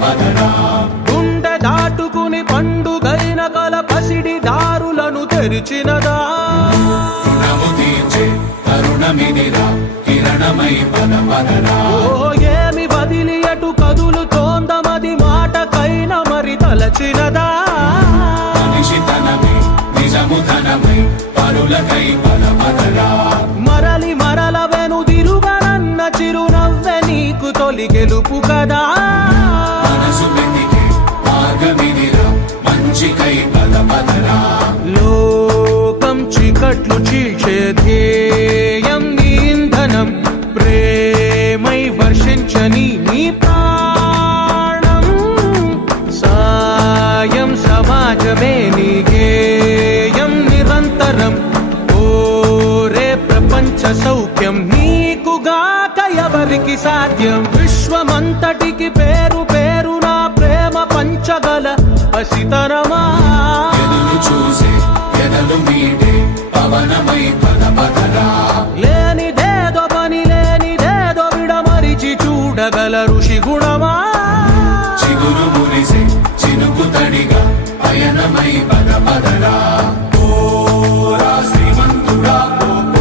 పదరా గుండె దాటుకుని పండుగైన కల పసిడి దారులను తెరిచినదా రుణము తీర్చే కరుణమిదిరా కిరణమై పదరా ఓ ఏమి వదిలి అటు కదులుతోందమది మాటకైన మరి తలచినదా మనిషితనమే నిజముధనమై పరులకై పదరా మరలి మరల వెనుదిరుగనన్న చిరునవ్వె నీకు తొలి గెలుపు కదా మనసు వెతికే మార్గమిదిరా మంచికై పదరా లోకం చీకట్లు చీల్చే ధ్యేయం నీ ఇంధనం ప్రేమై వర్షించని నీ ప్రాణం సాయం సమాజమే నీ గేయం నిరంతరం ఓరే ప్రపంచ సౌఖ్యం నీకుగాక ఎవరికి సాధ్యం విశ్వమంతటికి పేరు పేరు నా ప్రేమ పంచగల పసితనమా ఎదురు చూసే ఎదలు మీటే పవనమై పదరా లేనిదేదో పని లేనిదేదో విడమరిచి చూడగల ఋషి గుణమా చిగురు మురిసే చినుకు తడిగా పయనమై పదరా